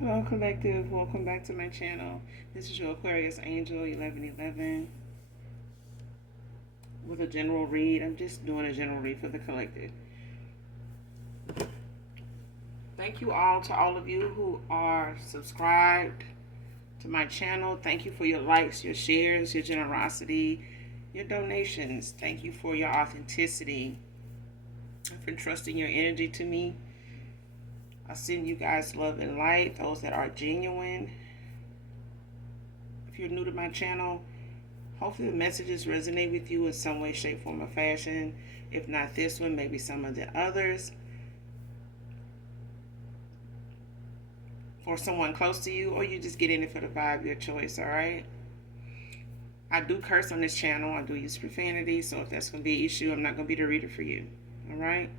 Hello, collective. Welcome back to my channel. This is your Aquarius Angel 1111 with a general read. I'm just doing a general read for the collective. Thank you all to all of you who are subscribed to my channel. Thank you for your likes, your shares, your generosity, your donations. Thank you for your authenticity and for trusting your energy to me. I send you guys love and light, those that are genuine. If you're new to my channel, hopefully the messages resonate with you in some way, shape, form, or fashion. If not this one, maybe some of the others. For someone close to you, or you just get in it for the vibe, your choice, alright? I do curse on this channel. I do use profanity, so if that's going to be an issue, I'm not going to be the reader for you, alright?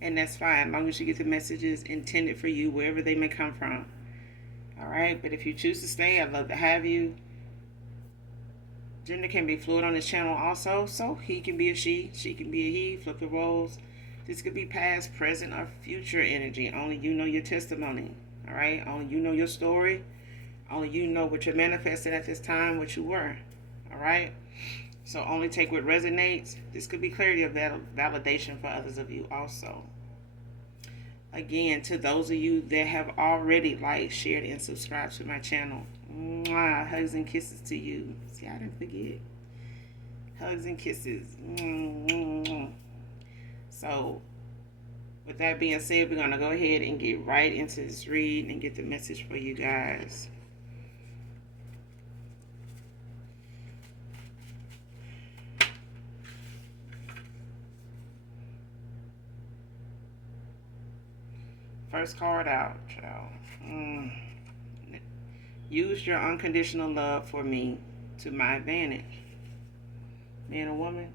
And that's fine, as long as you get the messages intended for you, wherever they may come from. Alright, but if you choose to stay, I'd love to have you. Gender can be fluid on this channel also, so he can be a she can be a he, flip the roles. This could be past, present, or future energy. Only you know your testimony, alright? Only you know your story. Only you know what you're manifesting at this time, what you were, alright? So only take what resonates. This could be clarity of validation for others of you also. Again, to those of you that have already liked, shared, and subscribed to my channel, mwah, hugs and kisses to you. See, I didn't forget. Hugs and kisses. So, with that being said, we're going to go ahead and get right into this read and get the message for you guys. First card out, child. Use your unconditional love for me to my advantage. Man or woman?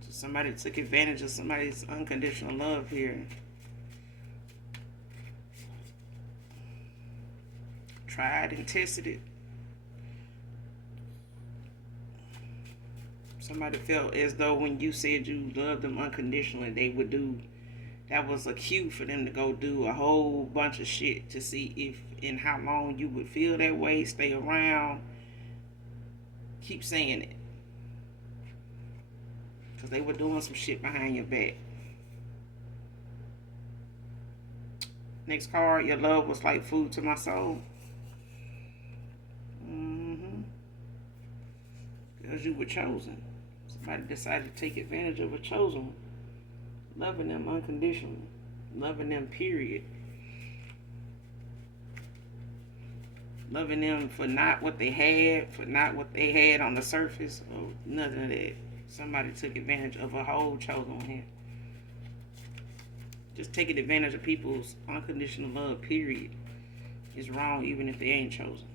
So somebody took advantage of somebody's unconditional love here. Tried and tested it. Somebody felt as though when you said you loved them unconditionally, they would do, that was a cue for them to go do a whole bunch of shit to see if and how long you would feel that way, stay around, keep saying it. Because they were doing some shit behind your back. Next card, your love was like food to my soul. Because you were chosen. Somebody decided to take advantage of a chosen one. Loving them unconditionally. Loving them, period. Loving them for not what they had, for not what they had on the surface, or nothing of that. Somebody took advantage of a whole chosen one here. Just taking advantage of people's unconditional love, period, is wrong even if they ain't chosen.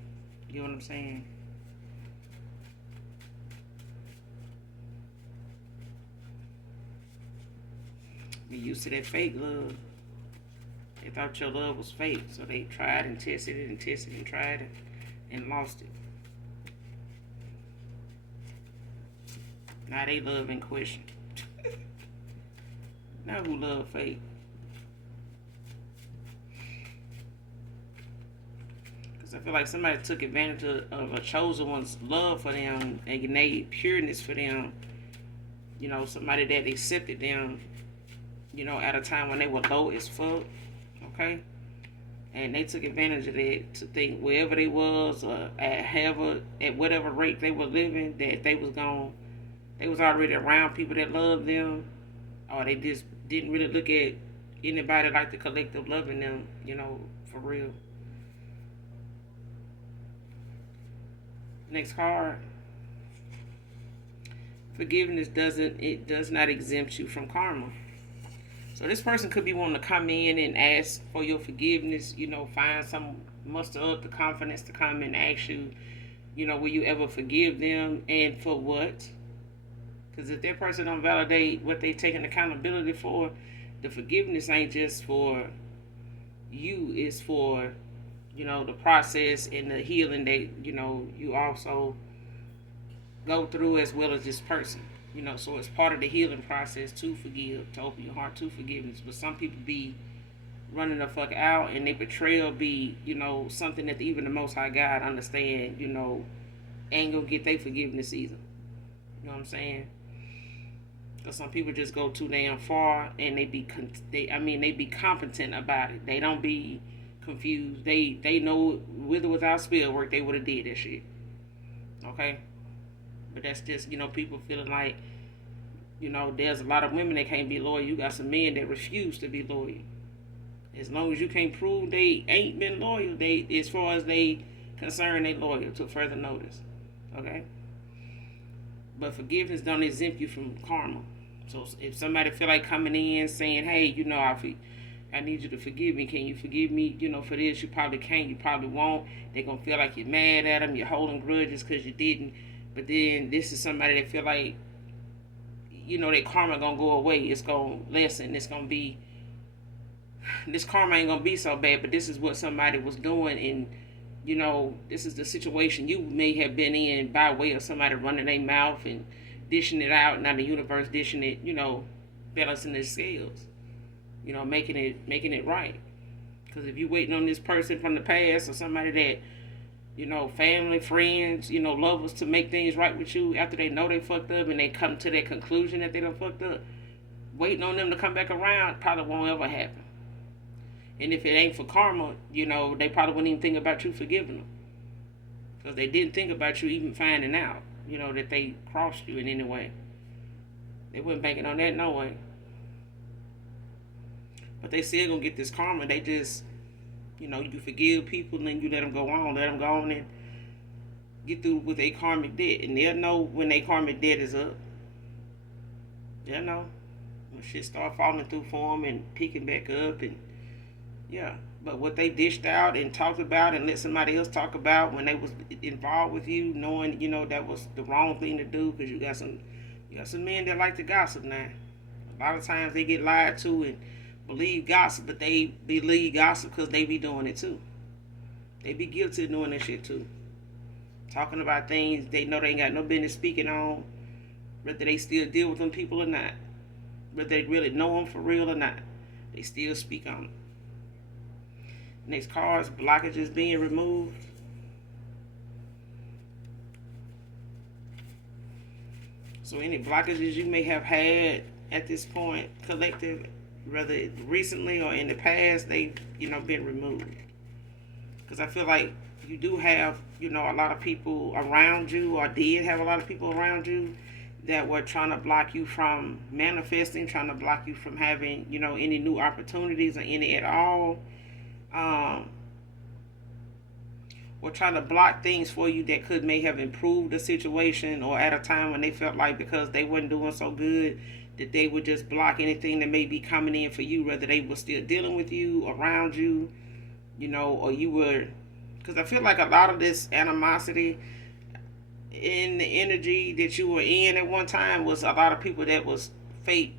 You know what I'm saying? Be used to that fake love. They thought your love was fake, so they tried and tested it and tested and tried it and lost it. Now they love in question. Now who love fake? Because I feel like somebody took advantage of a chosen one's love for them and they pureness for them. You know, somebody that accepted them, you know, at a time when they were low as fuck, okay? And they took advantage of that to think wherever they was, at whatever rate they were living, that they was already around people that loved them, or they just didn't really look at anybody like the collective loving them, you know, for real. Next card. Forgiveness does not exempt you from karma. So this person could be wanting to come in and ask for your forgiveness, you know, muster up the confidence to come and ask you, you know, will you ever forgive them and for what? Because if that person don't validate what they taking accountability for, the forgiveness ain't just for you, it's for, you know, the process and the healing that, you know, you also go through as well as this person. So it's part of the healing process to forgive, to open your heart to forgiveness. But some people be running the fuck out, and their betrayal be, something that even the Most High God understand, ain't gonna get their forgiveness either. You know what I'm saying? Because some people just go too damn far, and they be competent about it. They don't be confused. They know with or without spell work, they would have did that shit. Okay, but that's just people feeling like there's a lot of women that can't be loyal. You got some men that refuse to be loyal. As long as you can't prove they ain't been loyal, they as far as they concerned, they loyal to further notice. Okay, but forgiveness don't exempt you from karma. So if somebody feel like coming in saying, "Hey, I need you to forgive me. Can you forgive me? For this, you probably can't. You probably won't." They're gonna feel like you're mad at them. You're holding grudges because you didn't. But then this is somebody that feel like, that karma gonna go away. It's gonna lessen. It's gonna be, this karma ain't gonna be so bad. But this is what somebody was doing, and this is the situation you may have been in by way of somebody running their mouth and dishing it out. Now the universe dishing it, balancing the scales, making it right. Because if you waiting on this person from the past or somebody that, family, friends, lovers to make things right with you after they know they fucked up and they come to that conclusion that they done fucked up, waiting on them to come back around probably won't ever happen. And if it ain't for karma, they probably wouldn't even think about you forgiving them. Because they didn't think about you even finding out, that they crossed you in any way. They wasn't banking on that no way. But they still gonna get this karma. They just, you forgive people and then you let them go on and get through with a karmic debt. And they'll know when their karmic debt is up. They'll know when shit start falling through for them and picking back up. And yeah, but what they dished out and talked about and let somebody else talk about when they was involved with you, knowing that was the wrong thing to do, because you got some men that like to gossip now. A lot of times they get lied to and believe gossip, but they believe gossip because they be doing it too. They be guilty of doing that shit too. Talking about things they know they ain't got no business speaking on, whether they still deal with them people or not, whether they really know them for real or not. They still speak on them. Next card is blockages being removed. So any blockages you may have had at this point, collective, whether recently or in the past, they've been removed. Because I feel like you do have a lot of people around you, or did have a lot of people around you that were trying to block you from manifesting, trying to block you from having any new opportunities or any at all. Or trying to block things for you that may have improved the situation, or at a time when they felt like because they wasn't doing so good that they would just block anything that may be coming in for you, whether they were still dealing with you, around you, or you were, because I feel like a lot of this animosity in the energy that you were in at one time was a lot of people that was fake,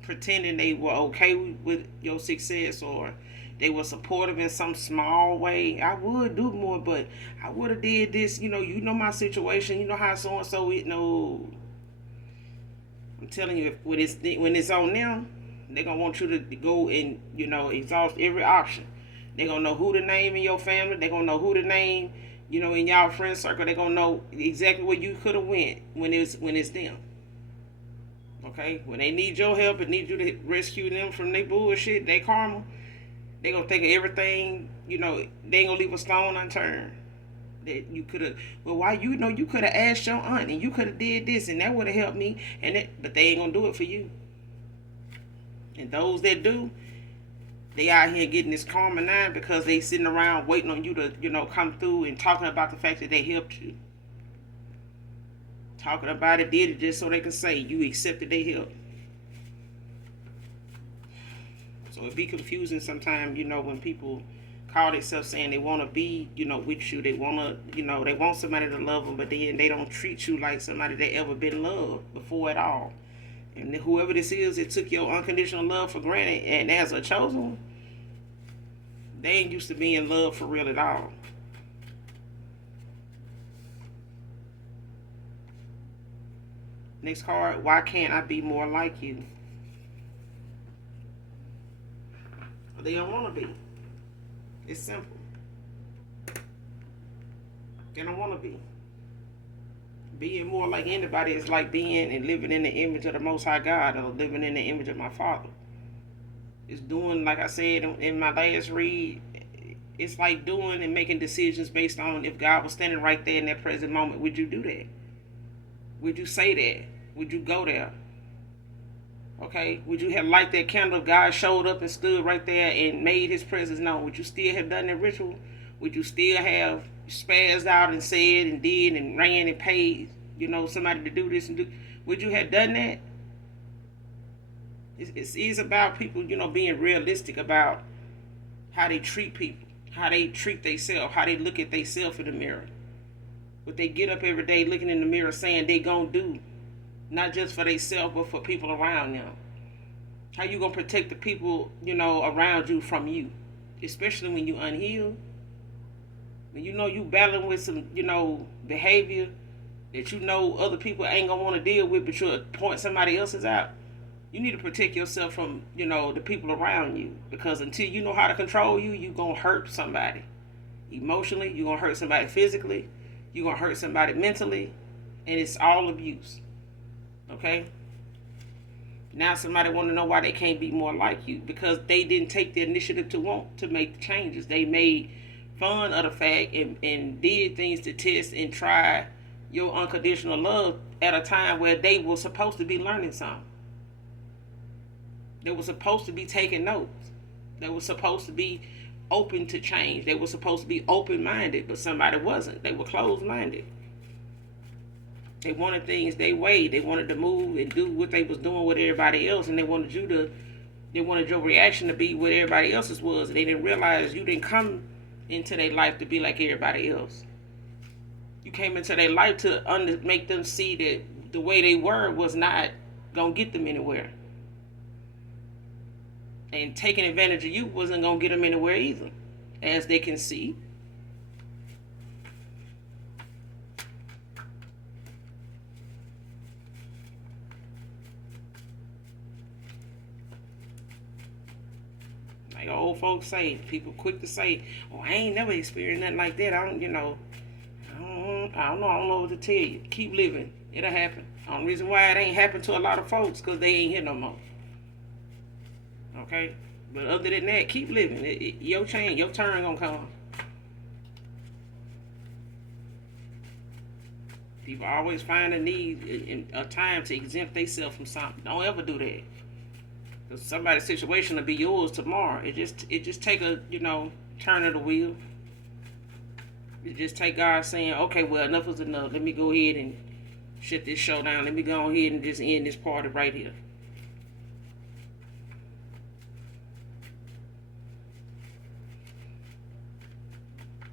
pretending they were okay with your success, or they were supportive in some small way. I would do more, but I would have did this. You know my situation. You know how so and so. I'm telling you, when it's on them, they're gonna want you to go and exhaust every option. They're gonna know who to name in your family. They're gonna know who to name, in y'all friend circle. They're gonna know exactly where you could have went when it's them. Okay, when they need your help and need you to rescue them from their bullshit, their karma, they gonna think of everything. They ain't gonna leave a stone unturned. That you could have. Well, why you could have asked your aunt and you could have did this and that would have helped me, but they ain't gonna do it for you. And those that do, they out here getting this karma now because they sitting around waiting on you to come through and talking about the fact that they helped you. Talking about it, did it just so they can say you accepted their help. So it be confusing sometimes, when people call themselves saying they want to be, with you. They want to, they want somebody to love them, but then they don't treat you like somebody that ever been loved before at all. And whoever this is that took your unconditional love for granted and as a chosen one, they ain't used to being loved for real at all. Next card, why can't I be more like you? They don't want to be. It's simple. They don't want to be. Being more like anybody is like being and living in the image of the Most High God, or living in the image of my Father. It's doing, like I said in my last read, it's like doing and making decisions based on if God was standing right there in that present moment. Would you do that? Would you say that? Would you go there? Okay? Would you have lighted that candle if God showed up and stood right there and made his presence known? Would you still have done that ritual? Would you still have spazzed out and said and did and ran and paid, somebody to do this and do? Would you have done that? It's about people, being realistic about how they treat people, how they treat themselves, how they look at themselves in the mirror. What they get up every day looking in the mirror saying they gonna do, not just for themselves but for people around them. How you gonna protect the people, around you from you, especially when you unhealed, when you battling with some, behavior that other people ain't gonna want to deal with, but you'll point somebody else's out. You need to protect yourself from, the people around you, because until you know how to control you, you gonna hurt somebody emotionally, you gonna hurt somebody physically, you gonna hurt somebody mentally, and it's all abuse. Okay? Now somebody want to know why they can't be more like you, because they didn't take the initiative to want to make changes. They made fun of the fact and did things to test and try your unconditional love at a time where they were supposed to be learning something. They were supposed to be taking notes. They were supposed to be open to change. They were supposed to be open-minded, but somebody wasn't. They were closed-minded. They wanted things their way. They wanted to move and do what they was doing with everybody else, and they wanted your reaction to be what everybody else's was. And they didn't realize you didn't come into their life to be like everybody else. You came into their life to make them see that the way they were was not gonna get them anywhere. And taking advantage of you wasn't gonna get them anywhere either, as they can see. Like old folks say, people quick to say, "Oh, I ain't never experienced nothing like that. I don't know. I don't know what to tell you. Keep living. It'll happen." The only reason why it ain't happened to a lot of folks because they ain't here no more. Okay, but other than that, keep living. Your turn gonna come. People always find a need in a time to exempt themselves from something. Don't ever do that. Cause somebody's situation will be yours tomorrow. It just take a turn of the wheel. It just take God saying, okay, well, enough is enough. Let me go ahead and shut this show down. Let me go ahead and just end this party right here.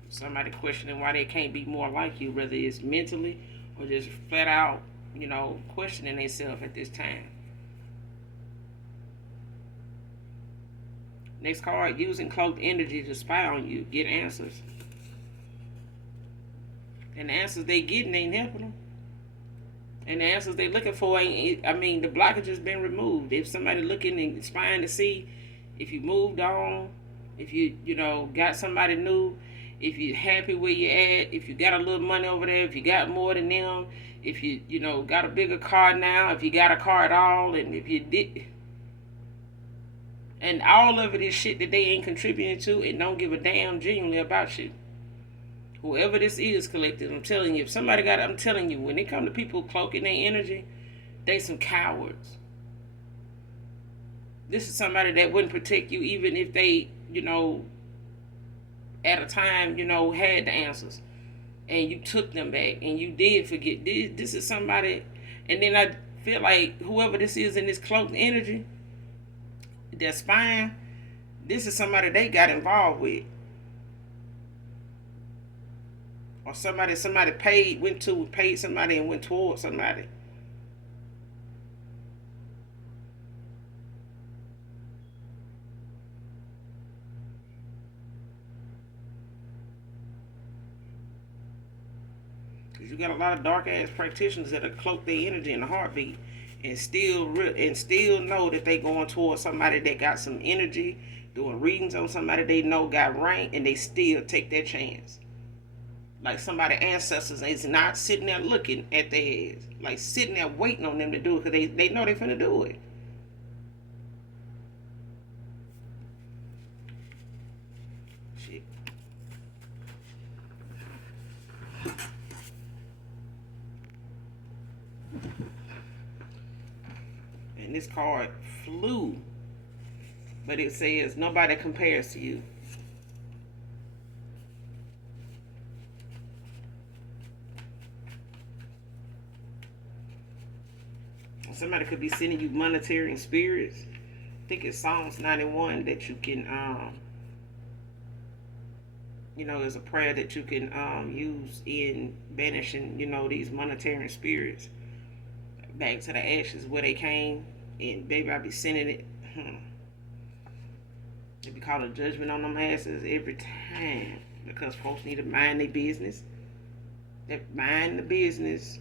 Somebody questioning why they can't be more like you, whether it's mentally or just flat out, questioning themselves at this time. Next card, using cloaked energy to spy on you, get answers. And the answers they getting ain't helping them. And the answers they looking for ain't, the blockage has been removed. If somebody looking and spying to see if you moved on, if you, got somebody new, if you're happy where you're at, if you got a little money over there, if you got more than them, if you, got a bigger car now, if you got a car at all, and if you did. And all of it is shit that they ain't contributing to and don't give a damn genuinely about you. Whoever this is, collective, I'm telling you, if somebody got it, I'm telling you, when it come to people cloaking their energy, they some cowards. This is somebody that wouldn't protect you even if they, at a time, had the answers. And you took them back and you did forget. This is somebody, and then I feel like whoever this is in this cloaked energy, that's fine, this is somebody they got involved with. Or somebody paid somebody and went towards somebody. Because you got a lot of dark ass practitioners that'll cloak their energy in a heartbeat and still know that they going towards somebody that got some energy, doing readings on somebody they know got rank, and they still take that chance. Like somebody ancestors is not sitting there looking at their heads, like sitting there waiting on them to do it because they know they finna do it. Shit. And this card flew, but it says nobody compares to you. Somebody could be sending you monetary and spirits. I think it's Psalms 91 that you can, there's a prayer that you can use in banishing, these monetary spirits back to the ashes where they came. And baby, I be sending it. They be calling judgment on them asses every time because folks need to mind their business. They mind the business.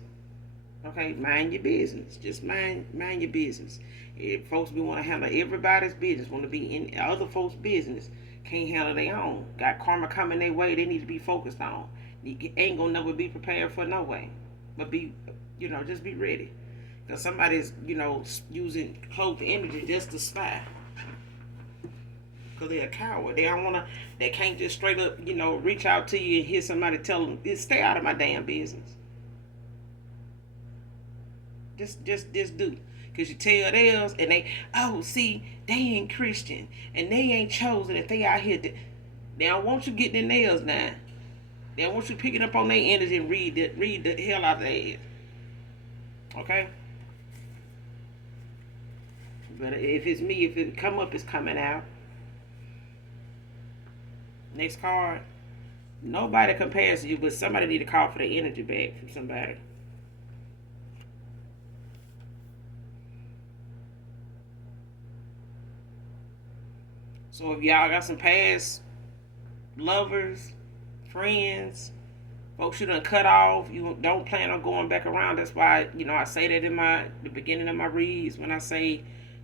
Okay, mind your business. Just mind your business. If folks be want to handle everybody's business, want to be in other folks' business, can't handle their own. Got karma coming their way, they need to be focused on. You ain't gonna never be prepared for no way. But just be ready. Because somebody's, using cloaked images just to spy. Because they're a coward. They can't just straight up, reach out to you and hear somebody tell them, stay out of my damn business. Just do. Because you tell theirs and they ain't Christian and they ain't chosen if they out here. They don't want you getting their nails now. They don't want you picking up on their energy and read the hell out of their head. Okay? But if it's me, if it come up, it's coming out. Next card. Nobody compares to you, but somebody need to call for their energy back from somebody. So if y'all got some past lovers, friends, folks you done cut off, you don't plan on going back around. That's why, I say that in the beginning of my reads when I say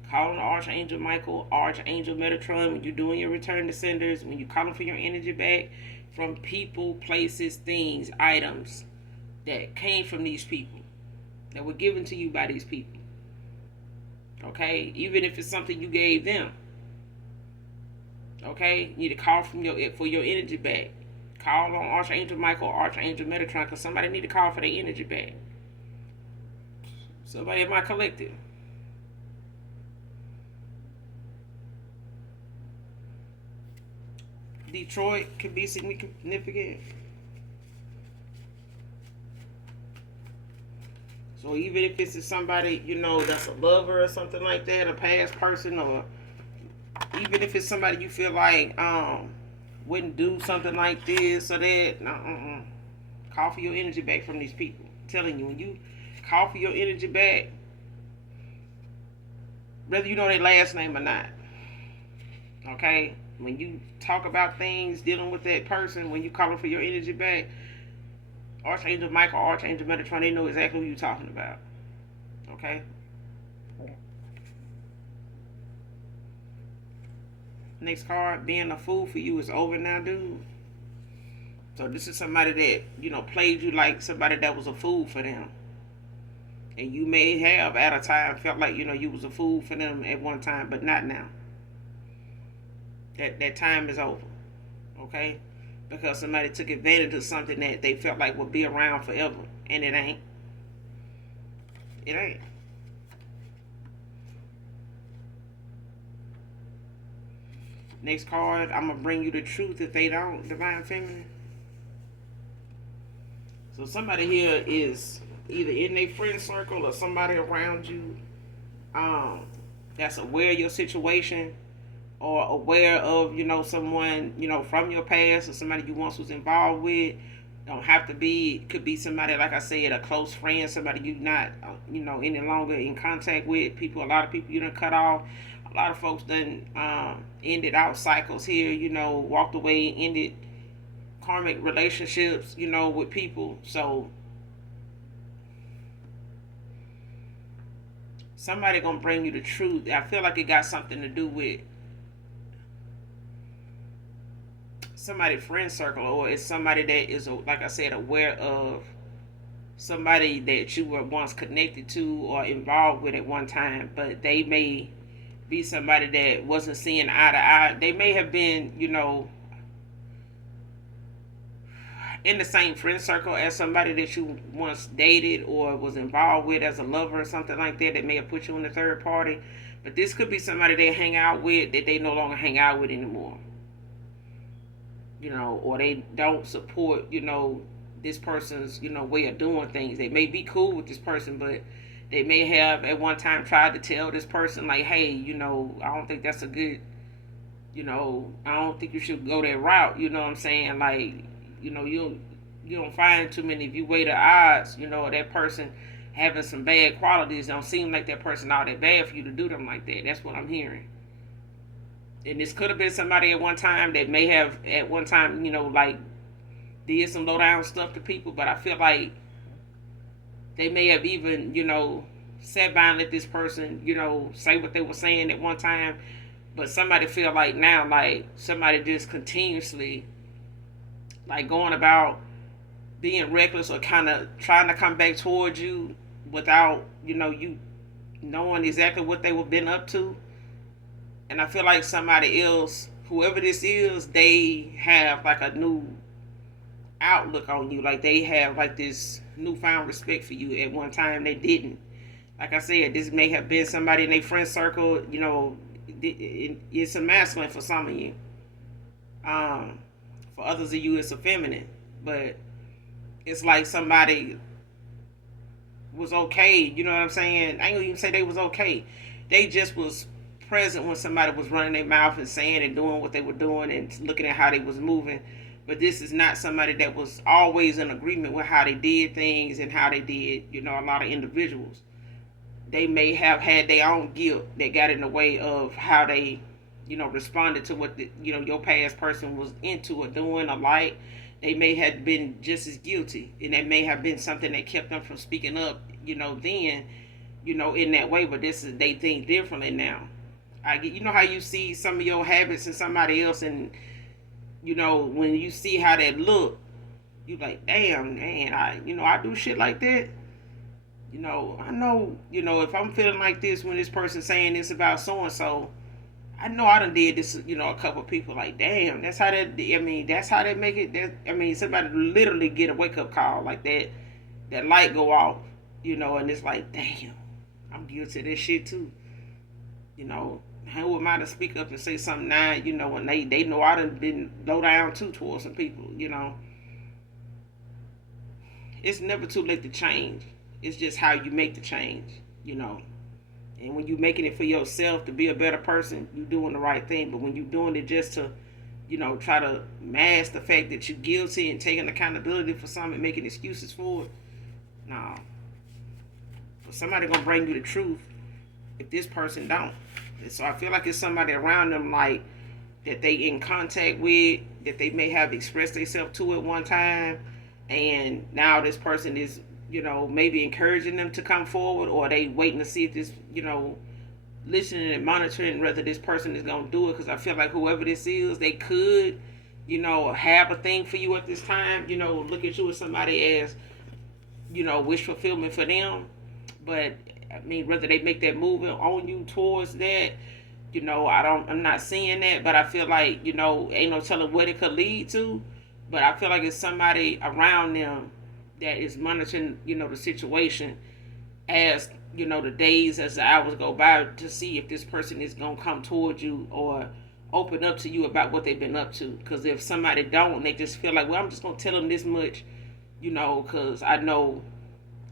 calling Archangel Michael, Archangel Metatron, when you're doing your return to senders, when you're calling for your energy back from people, places, things, items that came from these people, that were given to you by these people. Okay? Even if it's something you gave them. Okay, you need to call for your energy back. Call on Archangel Michael, Archangel Metatron, because somebody need to call for their energy back. Somebody in my collective. Detroit could be significant. So even if it's somebody, that's a lover or something like that, a past person, or even if it's somebody you feel like wouldn't do something like this or that, call for your energy back from these people. I'm telling you, when you call for your energy back, whether you know their last name or not, okay? When you talk about things dealing with that person, when you call for your energy back, Archangel Michael, Archangel Metatron, they know exactly what you're talking about. Okay? Next card, being a fool for you is over now, dude. So this is somebody that, played you like somebody that was a fool for them. And you may have at a time felt like, you was a fool for them at one time, but not now. That time is over. Okay? Because somebody took advantage of something that they felt like would be around forever. And it ain't. It ain't. Next card, I'm going to bring you the truth if they don't, Divine Feminine. So somebody here is either in their friend circle or somebody around you that's aware of your situation or aware of, someone, from your past or somebody you once was involved with. Don't have to be, could be somebody, like I said, a close friend, somebody you not, any longer in contact with. A lot of people you done cut off. A lot of folks done ended out cycles here, walked away, ended karmic relationships, with people. So somebody gonna bring you the truth. I feel like it got something to do with somebody friend circle, or it's somebody that is, like I said, aware of somebody that you were once connected to or involved with at one time, but they may be somebody that wasn't seeing eye to eye. They may have been, in the same friend circle as somebody that you once dated or was involved with as a lover or something like that, that may have put you in the third party. But this could be somebody they hang out with that they no longer hang out with anymore. Or they don't support, this person's, way of doing things. They may be cool with this person, but they may have at one time tried to tell this person, like, hey, I don't think that's a good, I don't think you should go that route. You know what I'm saying? Like, you don't find too many. If you weigh the odds, that person having some bad qualities, don't seem like that person all that bad for you to do them like that. That's what I'm hearing. And this could have been somebody at one time that may have at one time, like did some low down stuff to people, but I feel like they may have even, sat by and let this person, say what they were saying at one time. But somebody feel like now, like somebody just continuously like going about being reckless or kind of trying to come back towards you without, you knowing exactly what they were been up to. And I feel like somebody else, whoever this is, they have like a new outlook on you. Like they have like this newfound respect for you. At one time they didn't. Like I said, this may have been somebody in their friend circle. It's a masculine for some of you. For others of you, it's a feminine. But it's like somebody was okay. You know what I'm saying? I ain't gonna even say they was okay. They just was present when somebody was running their mouth and saying and doing what they were doing and looking at how they was moving. But this is not somebody that was always in agreement with how they did things and how they did, a lot of individuals. They may have had their own guilt that got in the way of how they, responded to what your past person was into or doing or like. They may have been just as guilty, and that may have been something that kept them from speaking up, then, in that way. But this is, they think differently now. I get, how you see some of your habits in somebody else, and when you see how that look, you like, damn, man, I do shit like that. I know, if I'm feeling like this when this person's saying this about so and so, I know I done did this, a couple of people like, damn, that's how that. I mean, that's how they make it. Somebody literally get a wake up call like that, that light go off, and it's like, damn, I'm guilty of this shit too. Who am I to speak up and say something now, when they know I done been low down too towards some people. It's never too late to change. It's just how you make the change. And when you're making it for yourself to be a better person, you're doing the right thing. But when you're doing it just to, try to mask the fact that you're guilty and taking accountability for something and making excuses for it, no. But somebody gonna bring you the truth if this person don't. And so I feel like it's somebody around them like that they in contact with, that they may have expressed themselves to at one time, and now this person is, maybe encouraging them to come forward, or they waiting to see if this, listening and monitoring whether this person is gonna do it. Because I feel like whoever this is, they could, have a thing for you at this time. Look at you as somebody as, wish fulfillment for them. But whether they make that move on you towards that, I'm not seeing that. But I feel like, ain't no telling what it could lead to. But I feel like it's somebody around them that is monitoring, the situation as, the days, as the hours go by, to see if this person is going to come towards you or open up to you about what they've been up to. Because if somebody don't, they just feel like, well, I'm just going to tell them this much, because I know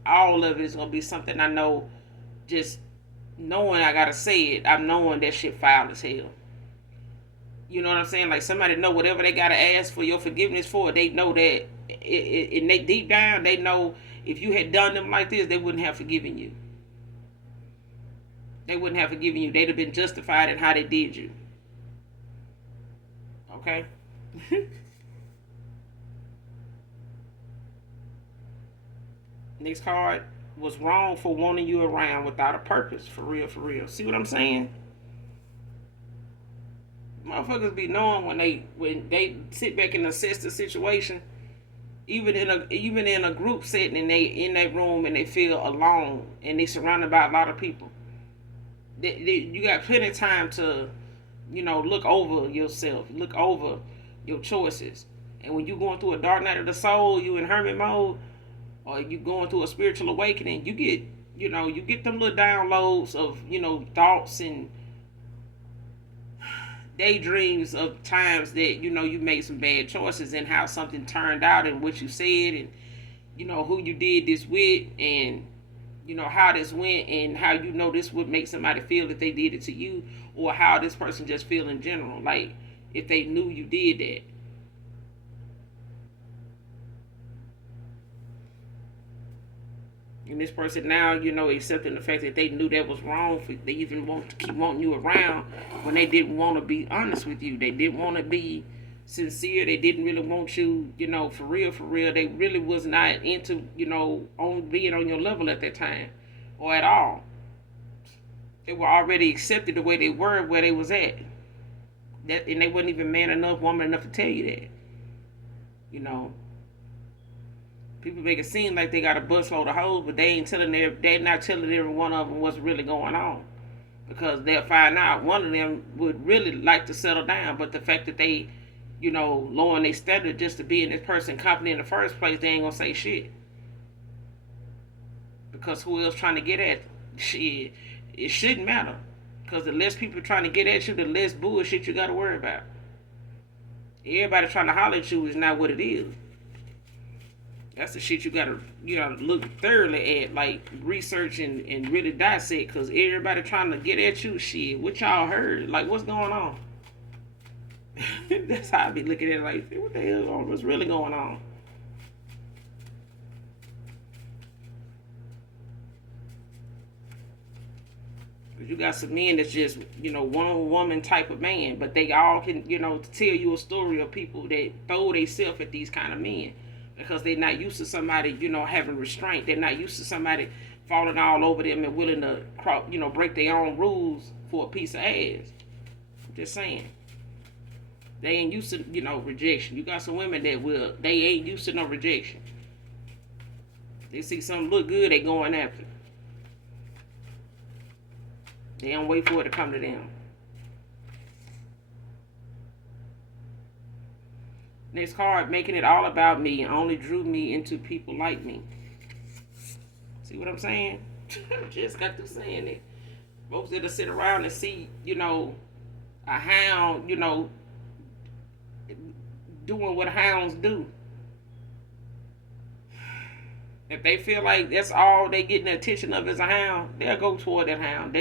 all of it is going to be something I know, just knowing I got to say it, I'm knowing that shit foul as hell. You know what I'm saying? Like somebody know whatever they got to ask for your forgiveness for, they know that in they deep down, they know if you had done them like this, they wouldn't have forgiven you. They wouldn't have forgiven you. They'd have been justified in how they did you. Okay? Next card, was wrong for wanting you around without a purpose. For real, for real. See what I'm saying? Motherfuckers be knowing when they sit back and assess the situation, even in a group setting and they in that room and they feel alone and they surrounded by a lot of people. You got plenty of time to, look over yourself, look over your choices. And when you going through a dark night of the soul, you in hermit mode, or you going through a spiritual awakening, you get them little downloads of, thoughts and daydreams of times that, you made some bad choices and how something turned out and what you said and, who you did this with and, how this went and how this would make somebody feel if they did it to you, or how this person just feel in general, like if they knew you did that. And this person now, accepting the fact that they knew that was wrong. They even want to keep wanting you around when they didn't want to be honest with you. They didn't want to be sincere. They didn't really want you, for real, for real. They really was not into, on being on your level at that time or at all. They were already accepted the way they were, where they was at. And they wasn't even man enough, woman enough to tell you that. You know, People make it seem like they got a busload of hoes, but they're not telling every one of them what's really going on, because they'll find out one of them would really like to settle down, but the fact that they, lowering their standard just to be in this person's company in the first place, they ain't gonna say shit, because who else trying to get at them? Shit, it shouldn't matter, because the less people trying to get at you, the less bullshit you got to worry about. Everybody trying to holler at you is not what it is. That's the shit you gotta look thoroughly at, like research and really dissect, because everybody trying to get at you, shit, what y'all heard? Like, what's going on? That's how I be looking at it, like, what the hell on? What's really going on? You got some men that's just, one woman type of man, but they all can, tell you a story of people that throw themselves at these kind of men, because they're not used to somebody, having restraint. They're not used to somebody falling all over them and willing to, break their own rules for a piece of ass. I'm just saying. They ain't used to, rejection. You got some women that they ain't used to no rejection. They see something look good, they going after it. They don't wait for it to come to them. Next card, making it all about me only drew me into people like me. See what I'm saying? Just got through saying it. Folks that'll sit around and see, a hound, doing what hounds do. If they feel like that's all they getting the attention of is a hound, they'll go toward that hound.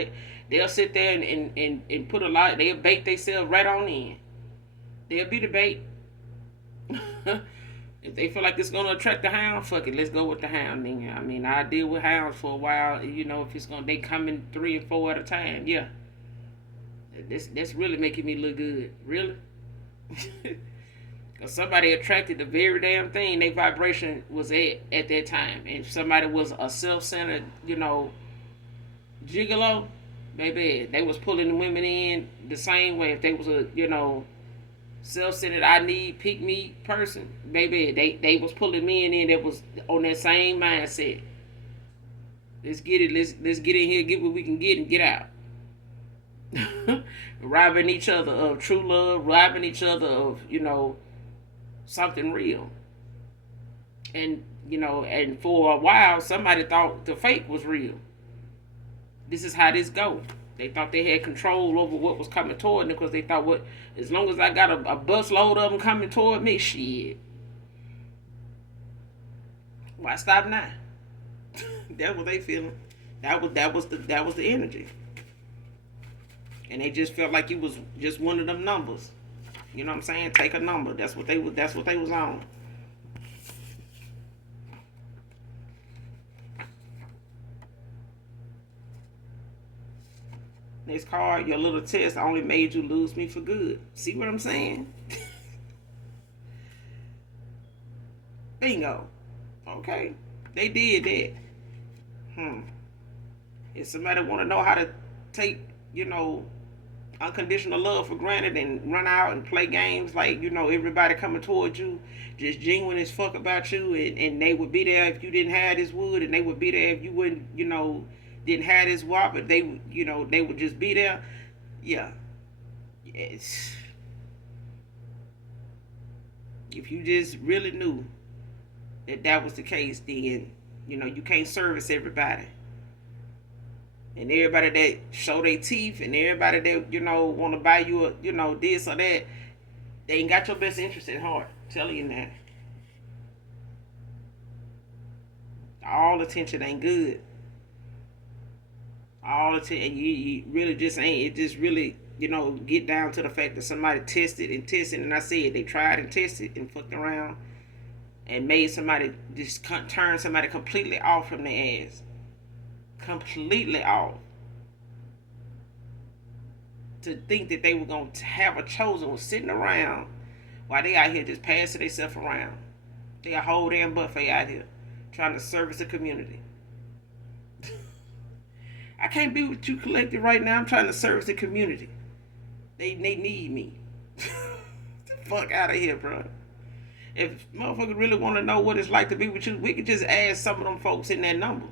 They'll sit there and put a lot, they'll bait themselves right on in. They'll be the bait. If they feel like it's gonna attract the hound, fuck it, let's go with the hound. Then I mean, I deal with hounds for a while. If it's gonna, they come in 3 and 4 at a time. Yeah, that's really making me look good, really. Cause somebody attracted the very damn thing their vibration was at that time. And if somebody was a self-centered, gigolo, baby, they was pulling the women in the same way. If they was a, self-centered, I need, pick me person, baby, they was pulling men in that was on that same mindset. Let's get it, let's get in here, get what we can get and get out. Robbing each other of true love, robbing each other of, something real. And, and for a while, somebody thought the fake was real. This is how this go. They thought they had control over what was coming toward them, because they thought, as long as I got a bus load of them coming toward me, shit, why stop now? That's what they feeling. That was the energy, and they just felt like it was just one of them numbers. You know what I'm saying? Take a number. That's what they was on. Next card, your little test only made you lose me for good. See what I'm saying? Bingo. Okay. They did that. If somebody want to know how to take, unconditional love for granted and run out and play games like, everybody coming towards you, just genuine as fuck about you, and they would be there if you didn't have this wood, and they would be there if you wouldn't, didn't have this wop, but they would just be there. Yeah. It's, if you just really knew that was the case, then you can't service everybody. And everybody that show their teeth, and everybody that want to buy you this or that, they ain't got your best interest at heart. I'm telling you that. All attention ain't good. All attention, you really just ain't. It just really get down to the fact that somebody tested and tested, and I said they tried and tested and fucked around and made somebody just turn somebody completely off from their ass, completely off. To think that they were gonna have a chosen was sitting around while they out here just passing themselves around. They a whole damn buffet out here trying to service the community. I can't be with you collective right now. I'm trying to service the community. They need me. Get the fuck out of here, bro. If motherfuckers really want to know what it's like to be with you, we could just add some of them folks in that number.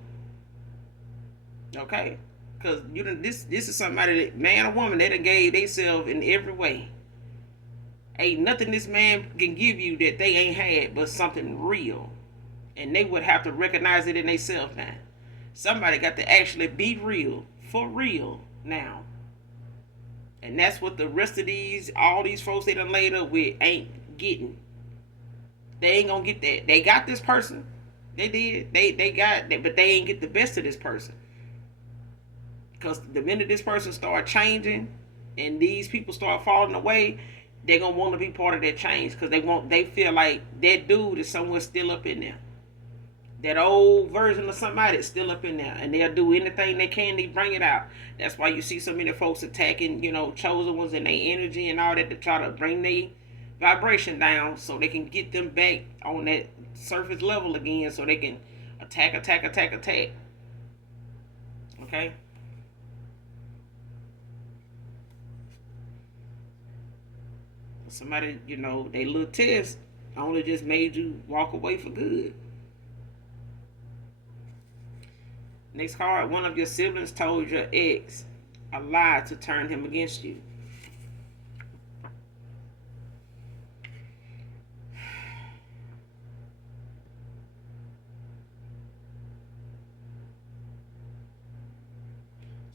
Okay? Because this is somebody that, man or woman, they done gave themselves in every way. Ain't nothing this man can give you that they ain't had but something real. And they would have to recognize it in themselves now. Somebody got to actually be real, for real now. And that's what the rest of all these folks they done laid up with ain't getting. They ain't gonna get that. They got this person. They did. They got that, but they ain't get the best of this person. Because the minute this person start changing and these people start falling away, they're gonna want to be part of that change because they feel like that dude is somewhere still up in there. That old version of somebody is still up in there, and they'll do anything they can to bring it out. That's why you see so many folks attacking, chosen ones and their energy and all that to try to bring their vibration down so they can get them back on that surface level again so they can attack. Okay? Somebody, they little test only just made you walk away for good. Next card, one of your siblings told your ex a lie to turn him against you.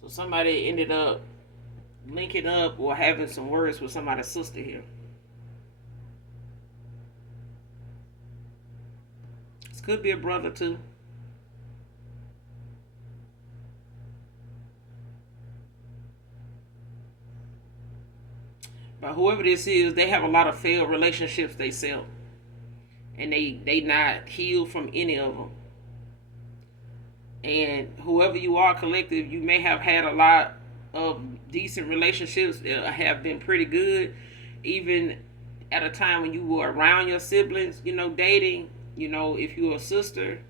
So somebody ended up linking up or having some words with somebody's sister here. This could be a brother too. But whoever this is, they have a lot of failed relationships they sell. And they not healed from any of them. And whoever you are collective, you may have had a lot of decent relationships that have been pretty good. Even at a time when you were around your siblings, dating, if you're a sister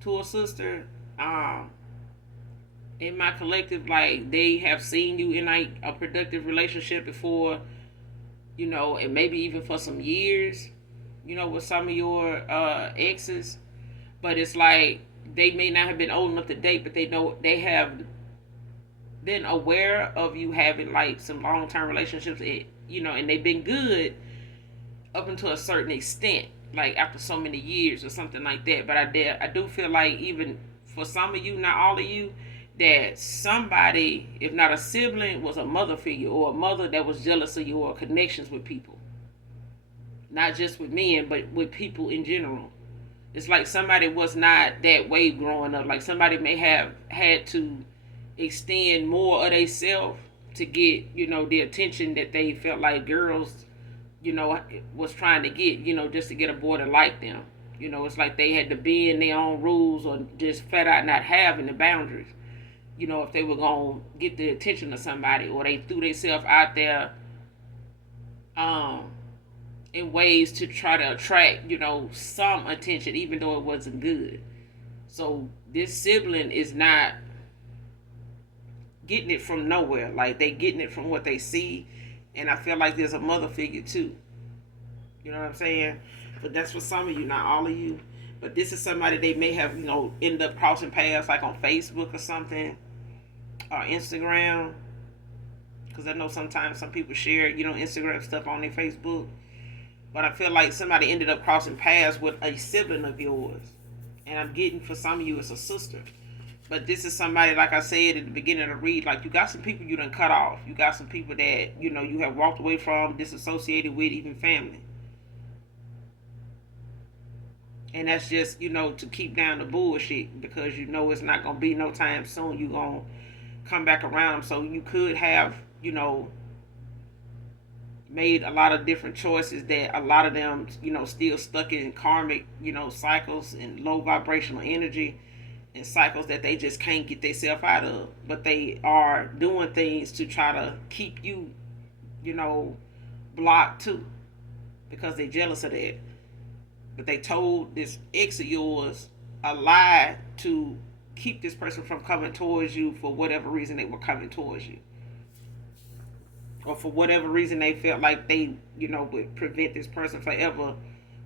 to a sister, in my collective, like they have seen you in like a productive relationship before, and maybe even for some years, with some of your exes. But it's like they may not have been old enough to date, but they know they have been aware of you having like some long term relationships, and they've been good up until a certain extent, like after so many years or something like that. But I do feel like even for some of you, not all of you, that somebody, if not a sibling, was a mother figure or a mother that was jealous of your connections with people. Not just with men, but with people in general. It's like somebody was not that way growing up. Like somebody may have had to extend more of themselves to get, the attention that they felt like girls, was trying to get, just to get a boy to like them. It's like they had to bend their own rules or just flat out not having the boundaries. If they were going to get the attention of somebody, or they threw themselves out there in ways to try to attract, some attention, even though it wasn't good. So this sibling is not getting it from nowhere. Like they getting it from what they see, and I feel like there's a mother figure too. You know what I'm saying? But that's for some of you, not all of you. But this is somebody they may have, end up crossing paths like on Facebook or something, or Instagram. Because I know sometimes some people share, Instagram stuff on their Facebook. But I feel like somebody ended up crossing paths with a sibling of yours. And I'm getting for some of you, it's a sister. But this is somebody, like I said at the beginning of the read, like you got some people you done cut off. You got some people that, you have walked away from, disassociated with, even family. And that's just, to keep down the bullshit because it's not going to be no time soon. You're going to come back around. So you could have, made a lot of different choices that a lot of them, still stuck in karmic, cycles and low vibrational energy and cycles that they just can't get themselves out of. But they are doing things to try to keep you, blocked too because they're jealous of that. But they told this ex of yours a lie to keep this person from coming towards you for whatever reason they were coming towards you. Or for whatever reason they felt like they, would prevent this person forever,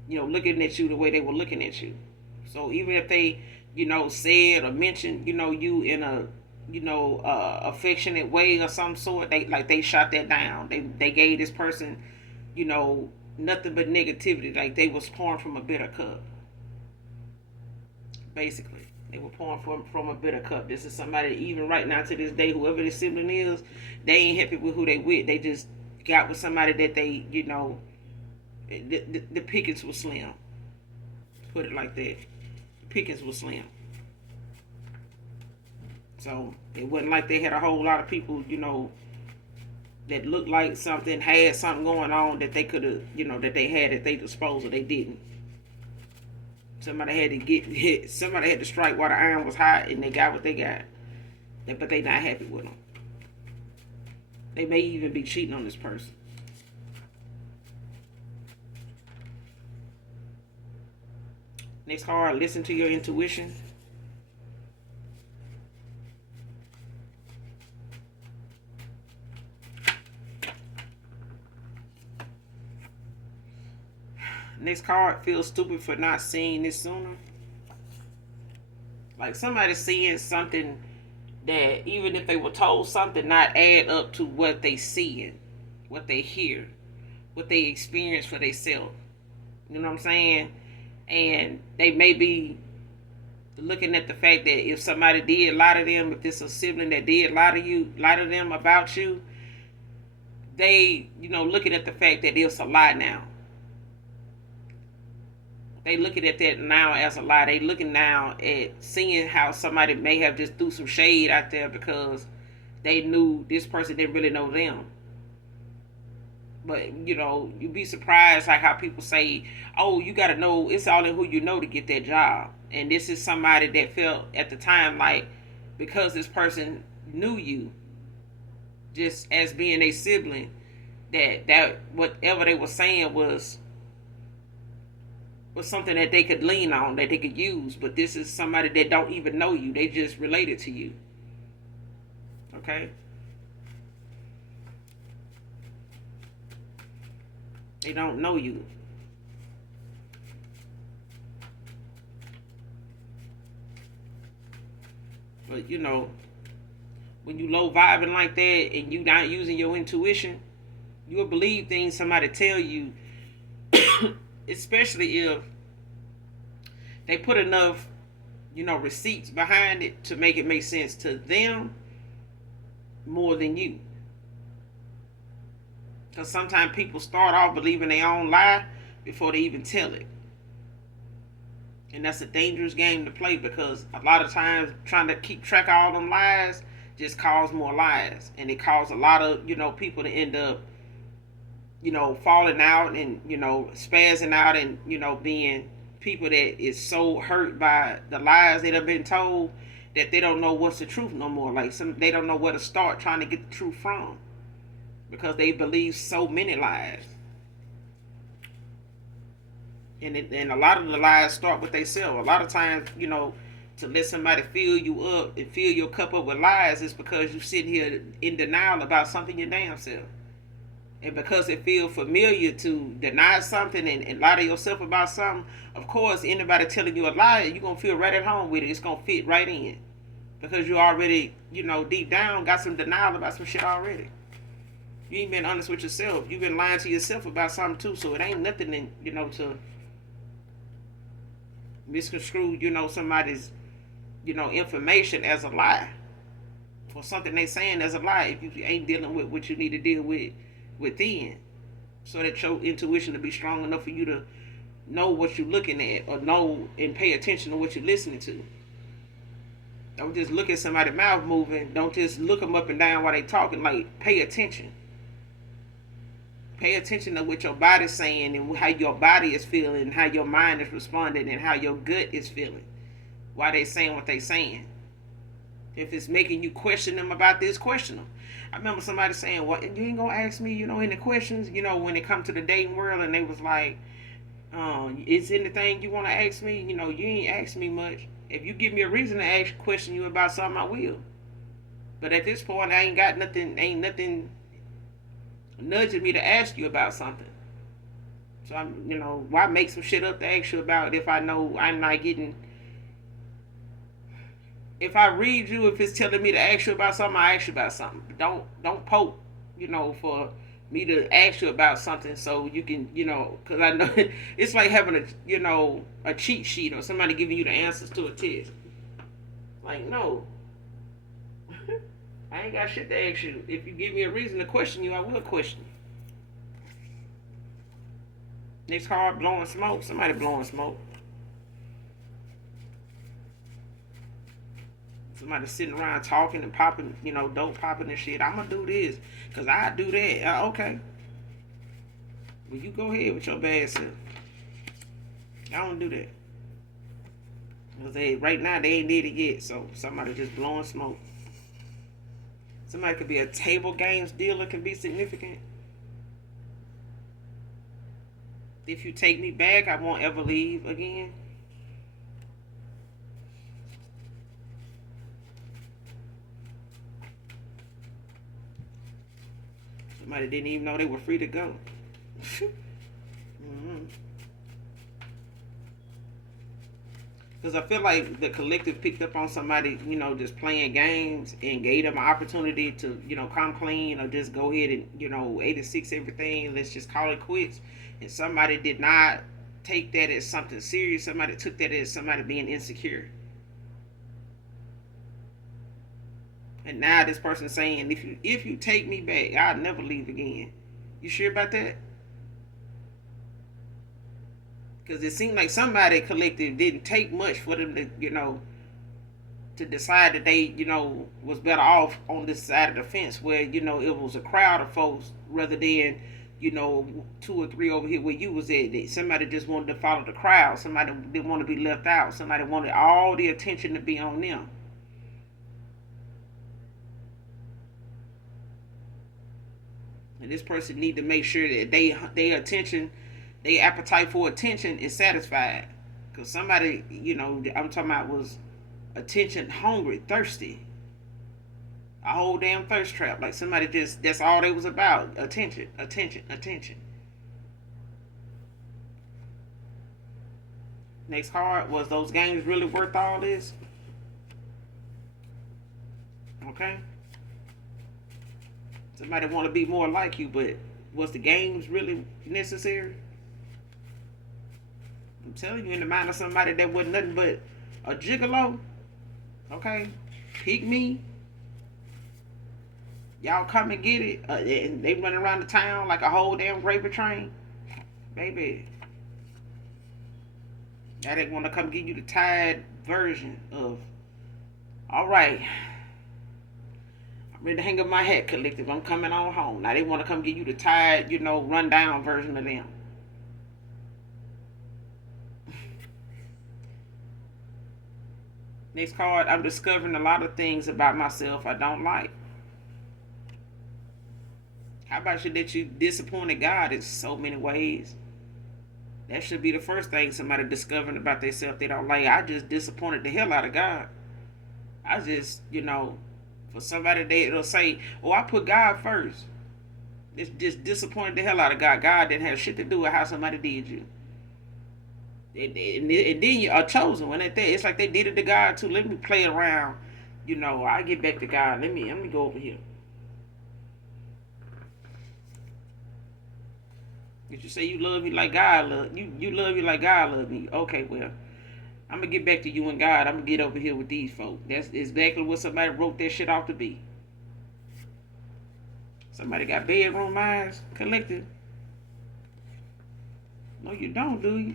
looking at you the way they were looking at you. So even if they, said or mentioned, you in a, affectionate way or some sort, they shot that down. They gave this person, nothing but negativity. Like they was pouring from a bitter cup. Basically, they were pouring from a bitter cup. This is somebody, even right now to this day, whoever this sibling is, they ain't happy with who they with. They just got with somebody that they, the pickings was slim. Put it like that. The pickings was slim. So it wasn't like they had a whole lot of people, that looked like something, had something going on that they could have, that they had at their disposal. They didn't. Somebody had to get hit. Somebody had to strike while the iron was hot, and they got what they got. But they not happy with them. They may even be cheating on this person. Next card, listen to your intuition. Next card, feel stupid for not seeing this sooner. Like somebody seeing something that even if they were told something, not add up to what they seeing, what they hear, what they experience for themselves. You know what I'm saying? And they may be looking at the fact that if somebody did lie to them, if this is a sibling that did lie to them about you, they, looking at the fact that it's a lie now. They looking at that now as a lie. They looking now at seeing how somebody may have just threw some shade out there because they knew this person didn't really know them. But, you'd be surprised like how people say, oh, you got to know, it's all in who you know to get that job. And this is somebody that felt at the time like because this person knew you just as being a sibling, that whatever they were saying was something that they could lean on, that they could use. But this is somebody that don't even know you. They just related to you. Okay? They don't know you. But when you low vibing like that and you not using your intuition, you'll believe things somebody tell you. Especially if they put enough, receipts behind it to make it make sense to them more than you. Because sometimes people start off believing their own lie before they even tell it. And that's a dangerous game to play because a lot of times trying to keep track of all them lies just cause more lies. And it causes a lot of, people to end up falling out and, spazzing out and, being people that is so hurt by the lies that have been told that they don't know what's the truth no more. Like they don't know where to start trying to get the truth from because they believe so many lies. And a lot of the lies start with themselves. A lot of times, to let somebody fill you up and fill your cup up with lies is because you sitting here in denial about something your damn self. And because it feels familiar to deny something and lie to yourself about something, of course, anybody telling you a lie, you're going to feel right at home with it. It's going to fit right in. Because you already, deep down got some denial about some shit already. You ain't been honest with yourself. You've been lying to yourself about something too. So it ain't nothing, to misconstrue, somebody's, information as a lie. Or something they saying as a lie if you ain't dealing with what you need to deal with within. So that your intuition to be strong enough for you to know what you're looking at or know and pay attention to what you're listening to. Don't just look at somebody's mouth moving. Don't just look them up and down while they talking. Like, pay attention. Pay attention to what your body's saying and how your body is feeling and how your mind is responding and how your gut is feeling while they saying what they saying. If it's making you question them about this, question them. I remember somebody saying, "What? You ain't gonna ask me, any questions, when it come to the dating world?" And they was like, "Is anything you want to ask me? You ain't asked me much. If you give me a reason to question you about something, I will. But at this point, I ain't got nothing. Ain't nothing nudging me to ask you about something. So why make some shit up to ask you about if I know I'm not getting." If I read you, if it's telling me to ask you about something, I ask you about something. Don't poke, for me to ask you about something so you can, because I know it's like having a cheat sheet or somebody giving you the answers to a test. Like, no, I ain't got shit to ask you. If you give me a reason to question you, I will question you. Next card, blowing smoke. Somebody blowing smoke. Somebody sitting around talking and popping, dope popping and shit. I'm going to do this because I do that. Okay. Well, you go ahead with your bad self. I don't do that. Because right now, they ain't did it yet. So somebody just blowing smoke. Somebody could be a table games dealer, can be significant. If you take me back, I won't ever leave again. Somebody didn't even know they were free to go. Because I feel like the collective picked up on somebody, just playing games and gave them an opportunity to, come clean or just go ahead and, 86 everything. Let's just call it quits. And somebody did not take that as something serious. Somebody took that as somebody being insecure. And now this person's saying, if you take me back, I'll never leave again. You sure about that? Because it seemed like somebody collective didn't take much for them to, to decide that they, was better off on this side of the fence where, it was a crowd of folks rather than, 2 or 3 over here where you was at. Somebody just wanted to follow the crowd. Somebody didn't want to be left out. Somebody wanted all the attention to be on them. And this person need to make sure that they attention, their appetite for attention is satisfied. Because somebody, I'm talking about was attention hungry, thirsty. A whole damn thirst trap. Like somebody that's all they was about. Attention, attention, attention. Next card, was those games really worth all this? Okay. Somebody want to be more like you, but was the games really necessary? I'm telling you, in the mind of somebody that wasn't nothing but a gigolo, okay, pick me. Y'all come and get it. And they run around the town like a whole damn gravy train. Baby. Now they want to come give you the tired version of, all right, ready to hang up my hat, collective. I'm coming on home. Now they want to come give you the tired, run down version of them. Next card, I'm discovering a lot of things about myself I don't like. How about you that you disappointed God in so many ways? That should be the first thing somebody discovering about themselves they don't like. I just disappointed the hell out of God. I just, for somebody that'll say, "Oh, I put God first." It's just disappointed the hell out of God. God didn't have shit to do with how somebody did you. And then you are chosen when at that. It's like they did it to God too. Let me play around. I get back to God. Let me go over here. Did you say you love me like God love you? You love me like God love me. Okay, well, I'm gonna get back to you and God. I'm gonna get over here with these folks. That's exactly what somebody wrote that shit off to be. Somebody got bedroom eyes collective. No, you don't, do you?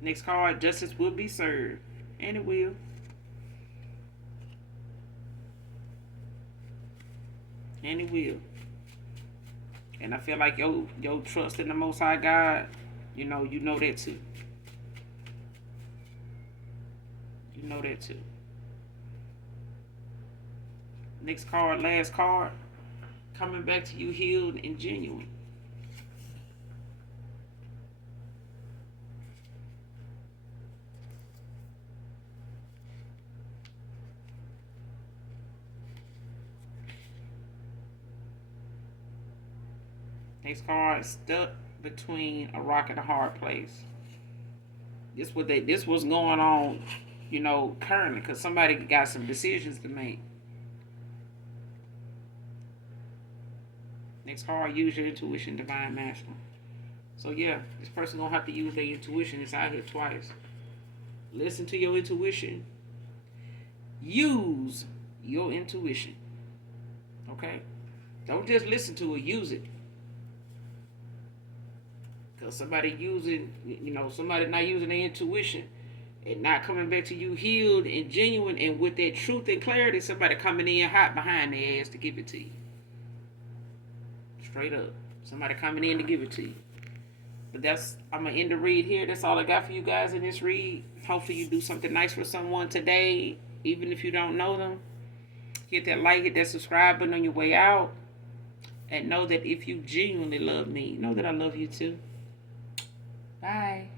Next card, justice will be served. And it will. And it will. And I feel like your trust in the Most High God, you know that too. You know that too. Next card, last card, coming back to you healed and genuine. Next card, stuck between a rock and a hard place. This was going on, currently, because somebody got some decisions to make. Next card, use your intuition, divine masculine. So yeah, this person gonna have to use their intuition. It's out here twice. Listen to your intuition. Use your intuition. Okay? Don't just listen to it, use it. Because somebody somebody not using their intuition and not coming back to you healed and genuine and with that truth and clarity, somebody coming in hot behind their ass to give it to you. Straight up. Somebody coming in to give it to you. But I'm going to end the read here. That's all I got for you guys in this read. Hopefully you do something nice for someone today, even if you don't know them. Hit that like, hit that subscribe button on your way out. And know that if you genuinely love me, know that I love you too. Bye.